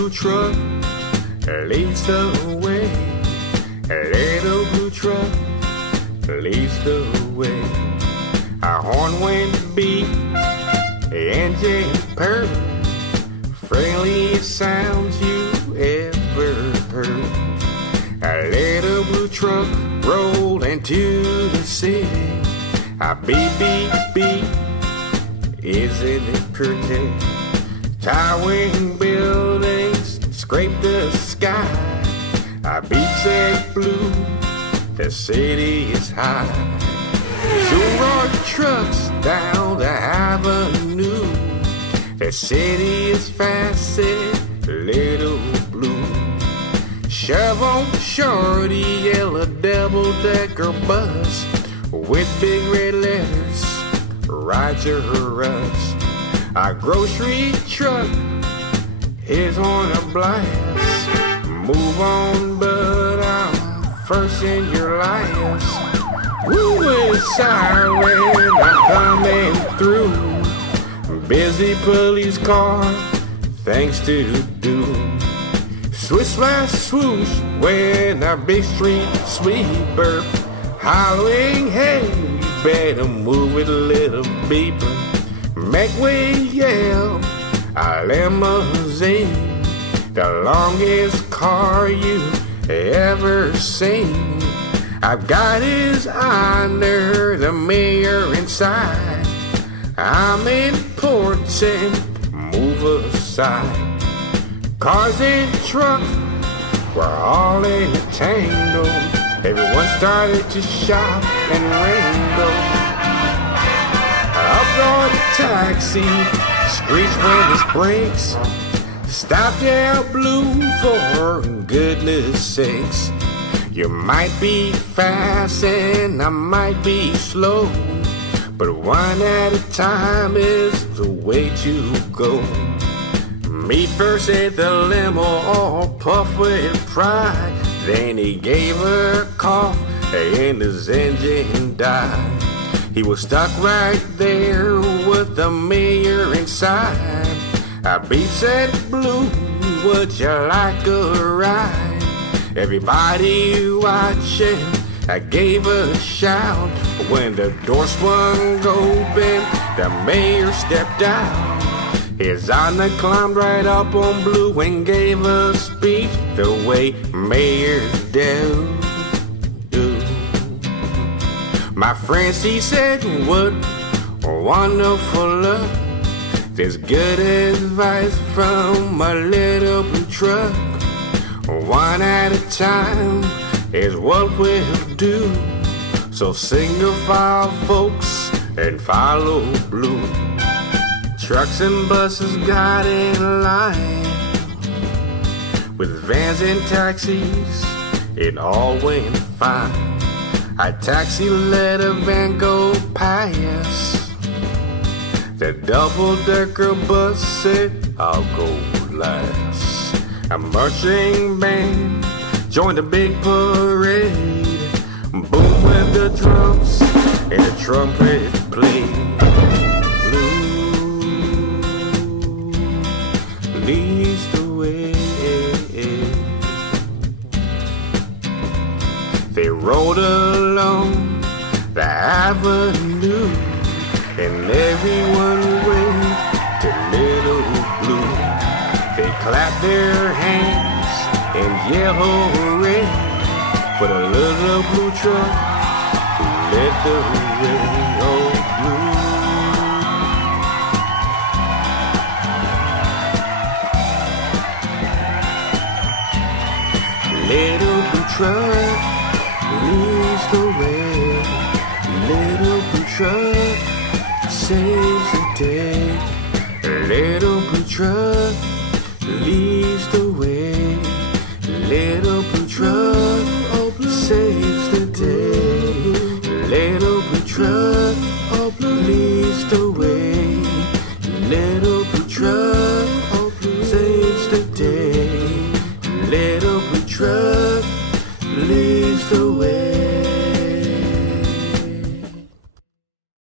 blue truck leads the way. Little blue truck leads the way. Our horn went beat, engine purr, friendliest sounds you ever heard. A little blue truck rolled into the city. A beep, beep, beep, isn't it pretty? Towering buildings scrape the sky. A beep said blue, the city is high. Zoom roared trucks down the avenue. The city is fast, said little blue. Shove on shorty, yellow double-decker bus with big red letters, Roger Russ. Our grocery truck is on a blast. Move on, but I'm first in your last. Woo is siren, I'm coming through. Busy police car, thanks to doom. Swish, slash, swoosh, when our big street sweeper hollering, hey, you better move it a little beeper. Make way, yell, a limousine, the longest car you ever seen. I've got his honor, the mayor inside. I'm important, move aside. Cars and trucks were all in a tangle. Everyone started to shout and wrangle. Up on the taxi, screech when it brakes. Stop, yeah, blue, for goodness sakes. You might be fast and I might be slow, but one at a time is the way to go. Me first, said the limo, all puffed with pride. Then he gave her a cough and his engine died. He was stuck right there with the mayor inside. A beep said, blue, would you like a ride? Everybody watching, I gave a shout. When the door swung open, the mayor stepped out. His honor climbed right up on blue and gave a speech the way mayors do. My friends, he said, what wonderful luck. There's good advice from a little blue truck. One at a time is what we'll do. So single file, folks, and follow blue. Trucks and buses got in line, with vans and taxis, it all went fine. A taxi let a van go past. The double-decker bus said, I'll go last. A marching band joined the big parade. Boom went the drums and the trumpet played. Leads the way. They rode along the avenue, and everyone went to Little Blue. They clapped their hands and yelled hooray for the little blue truck who led the way. Oh, blue. Little blue truck leads the way. Little blue truck sails